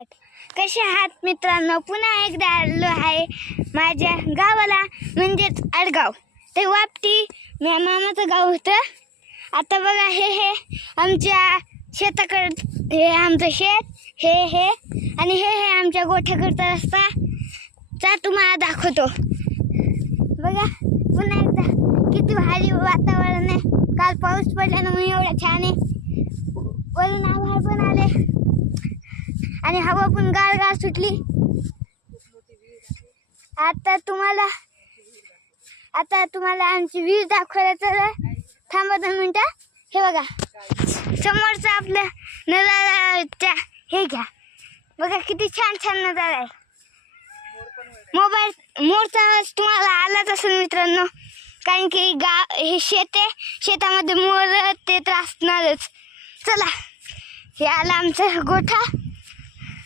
कसे आहात मित्रांनो? पुन्हा एकदा आलो आहे माझ्या गावाला, म्हणजेच आडगाव. ते वापटी मामाचं गाव होतं. आता बघा, हे आमच्या शेताकडे, हे आमचं शेत, हे आणि हे आमच्या गोठ्याकडचा रस्ता. तुम्हाला दाखवतो. बघा पुन्हा एकदा किती भारी वातावरण आहे. काल पाऊस पडल्यानं म्हणून एवढं छान आहे. वरून आभाळ पण आले आणि हवा पण गार सुटली. आता तुम्हाला आमची विहीर दाखवायला चला. थांबा 2 मिनिटं. हे बघा समोरचं आपल्या नजाराच्या हे घ्या. बघा किती छान नजारा आहे. मोरचा आवाज तुम्हाला आलाच असेल मित्रांनो, कारण की हे शेत आहे. शेतामध्ये मोर ते तर असणारच. चला, हे आला आमचा गोठा.